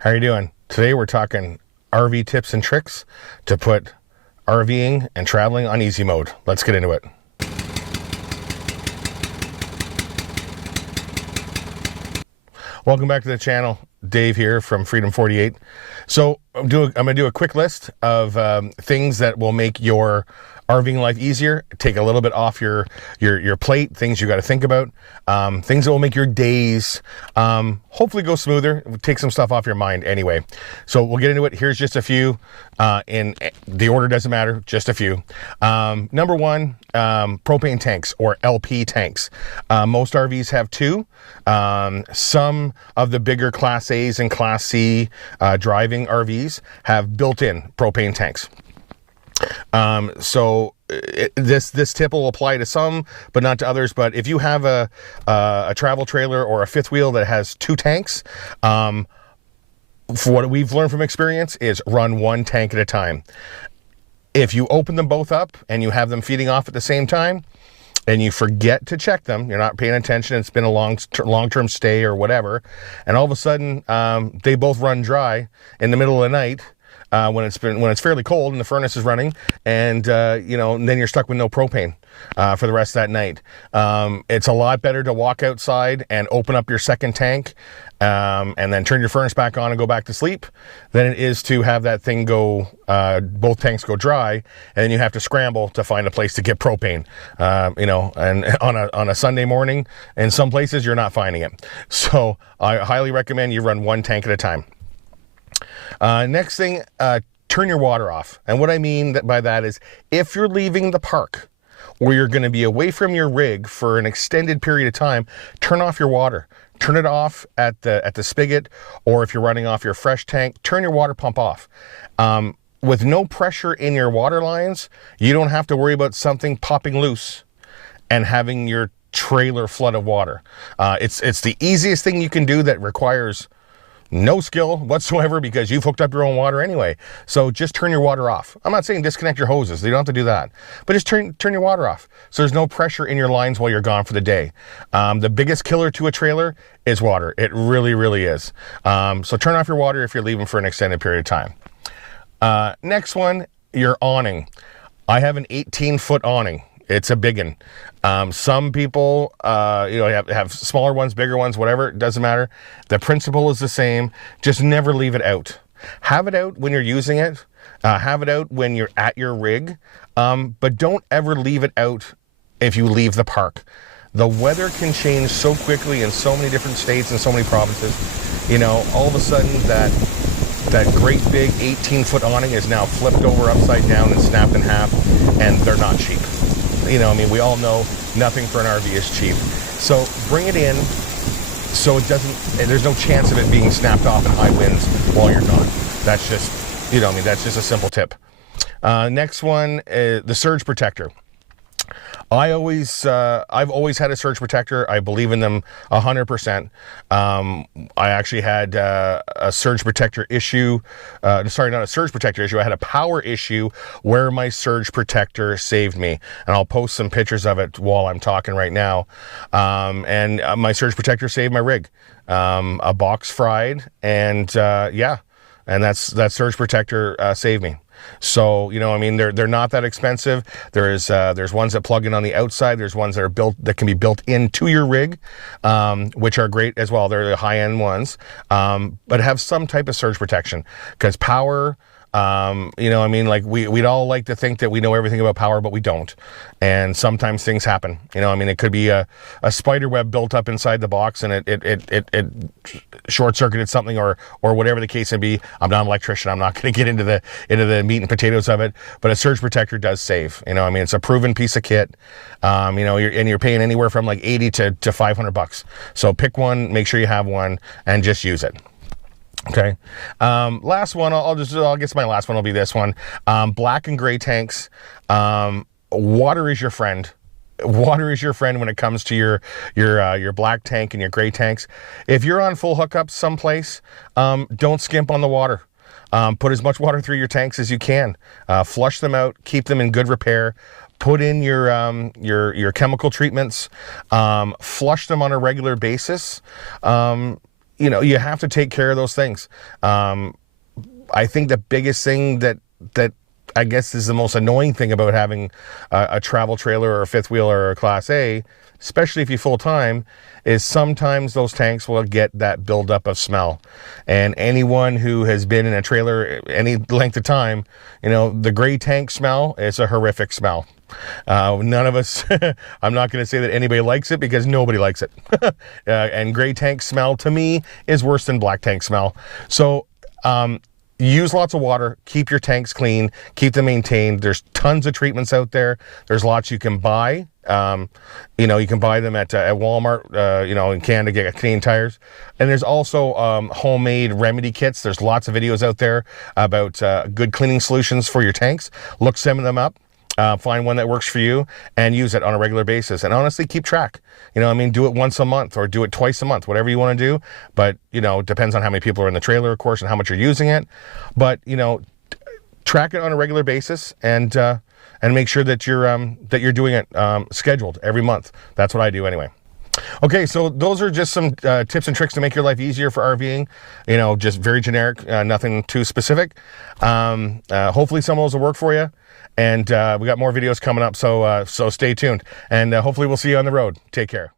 How are you doing? Today we're talking RV tips and tricks to put RVing and traveling on easy mode. Let's get into it. Welcome back to the channel. Dave here from Freedom 48. So I'm going to do a quick list of things that will make your RVing life easier, take a little bit off your plate, things you got to think about, things that will make your days hopefully go smoother, take some stuff off your mind anyway. So we'll get into it. Here's just a few. In the order doesn't matter, just a few. Number one, propane tanks or LP tanks. Most RVs have two. Some of the bigger Class A's and Class C driving RVs have built-in propane tanks. This tip will apply to some, but not to others. But if you have a travel trailer or a fifth wheel that has two tanks, for what we've learned from experience is run one tank at a time. If you open them both up and you have them feeding off at the same time, and you forget to check them, you're not paying attention, it's been a long-term stay or whatever, and all of a sudden they both run dry in the middle of the night, when it's fairly cold and the furnace is running, and then you're stuck with no propane for the rest of that night. It's a lot better to walk outside and open up your second tank, and then turn your furnace back on and go back to sleep, than it is to have that thing go, both tanks go dry, and then you have to scramble to find a place to get propane. And on a Sunday morning, in some places you're not finding it. So I highly recommend you run one tank at a time. Next thing, turn your water off. And what I mean by that is, if you're leaving the park or you're going to be away from your rig for an extended period of time, turn off your water. Turn it off at the spigot, or if you're running off your fresh tank, turn your water pump off. With no pressure in your water lines, you don't have to worry about something popping loose and having your trailer flood of water. It's the easiest thing you can do that requires no skill whatsoever, because you've hooked up your own water anyway. So just turn your water off. I'm not saying disconnect your hoses. You don't have to do that. But just turn your water off, so there's no pressure in your lines while you're gone for the day. The biggest killer to a trailer is water. It really, really is. So turn off your water if you're leaving for an extended period of time. Next one, your awning. I have an 18-foot awning. It's a big one. Some people, have smaller ones, bigger ones, whatever. It doesn't matter. The principle is the same. Just never leave it out. Have it out when you're using it. Have it out when you're at your rig. But don't ever leave it out if you leave the park. The weather can change so quickly in so many different states and so many provinces. All of a sudden that great big 18-foot awning is now flipped over upside down and snapped in half, and they're not cheap. We all know nothing for an RV is cheap. So bring it in so it doesn't, there's no chance of it being snapped off in high winds while you're gone. That's just, that's just a simple tip. Next one, the surge protector. I've always had a surge protector. I believe in them 100%. I actually had a surge protector issue. Sorry, not a surge protector issue. I had a power issue where my surge protector saved me. And I'll post some pictures of it while I'm talking right now. And my surge protector saved my rig. A box fried, and and that surge protector saved me. So, they're not that expensive. There's ones that plug in on the outside. There's ones that can be built into your rig, which are great as well. They're the high-end ones, but have some type of surge protection, because power, we'd all like to think that we know everything about power, but we don't. And sometimes things happen. It could be a spider web built up inside the box, and it short-circuited something, or whatever the case may be. I'm not an electrician. I'm not going to get into the meat and potatoes of it, but a surge protector does save. It's a proven piece of kit. You're paying anywhere from like $80 to $500. So pick one, make sure you have one, and just use it. Okay. Last one, I guess my last one will be this one. Black and gray tanks. Water is your friend. Water is your friend when it comes to your black tank and your gray tanks. If you're on full hookups someplace, don't skimp on the water. Put as much water through your tanks as you can. Flush them out, keep them in good repair. Put in your chemical treatments. Flush them on a regular basis. you know, you have to take care of those things. I think the biggest thing that I guess is the most annoying thing about having a travel trailer or a fifth wheel or a Class A, especially if you're full time, is sometimes those tanks will get that buildup of smell. And anyone who has been in a trailer any length of time, you know, the gray tank smell is a horrific smell. None of us, I'm not going to say that anybody likes it, because nobody likes it. And gray tank smell to me is worse than black tank smell. So, use lots of water, keep your tanks clean, keep them maintained. There's tons of treatments out there. There's lots you can buy. You know, you can buy them at Walmart, you know, in Canada, get Canadian Tires. And there's also homemade remedy kits. There's lots of videos out there about good cleaning solutions for your tanks. Look some of them up. Find one that works for you and use it on a regular basis. And honestly, keep track. You know, I mean, do it once a month or do it twice a month, whatever you want to do. But, you know, it depends on how many people are in the trailer, of course, and how much you're using it. But, you know, track it on a regular basis and make sure that you're doing it scheduled every month. That's what I do anyway. Okay, so those are just some tips and tricks to make your life easier for RVing. You know, just very generic, nothing too specific. Hopefully some of those will work for you. And we got more videos coming up, so stay tuned. And hopefully we'll see you on the road. Take care.